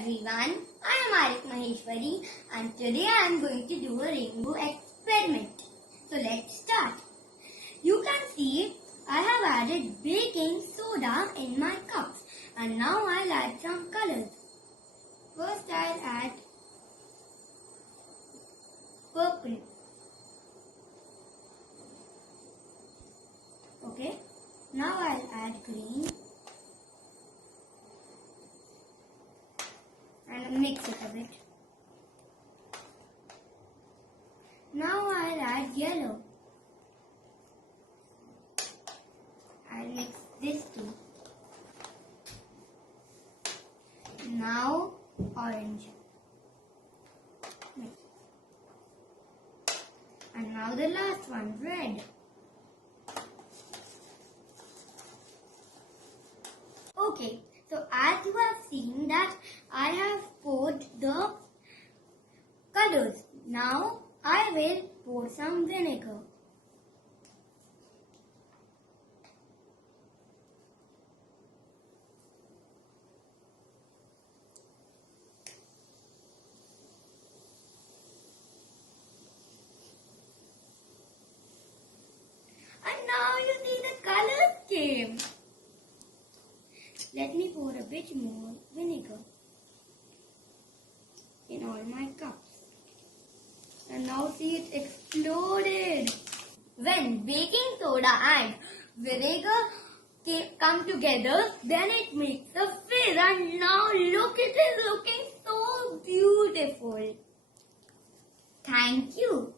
everyone, I am Arik Maheshwari and today I am going to do a rainbow experiment. So let's start. You can see I have added baking soda in my cups and now I'll add some colors. First I'll add purple. Okay, now I'll add green. And mix it a bit. Now I'll add yellow. I'll mix this too. Now orange. Mix. And now the last one, red. Okay. So as you have seen that I have poured the colors. Now I will pour some vinegar. And now you see the colors came. Let me pour a bit more vinegar in all my cups. And now see, it exploded. When baking soda and vinegar come together, then it makes a fizz. And now look, it is looking so beautiful. Thank you.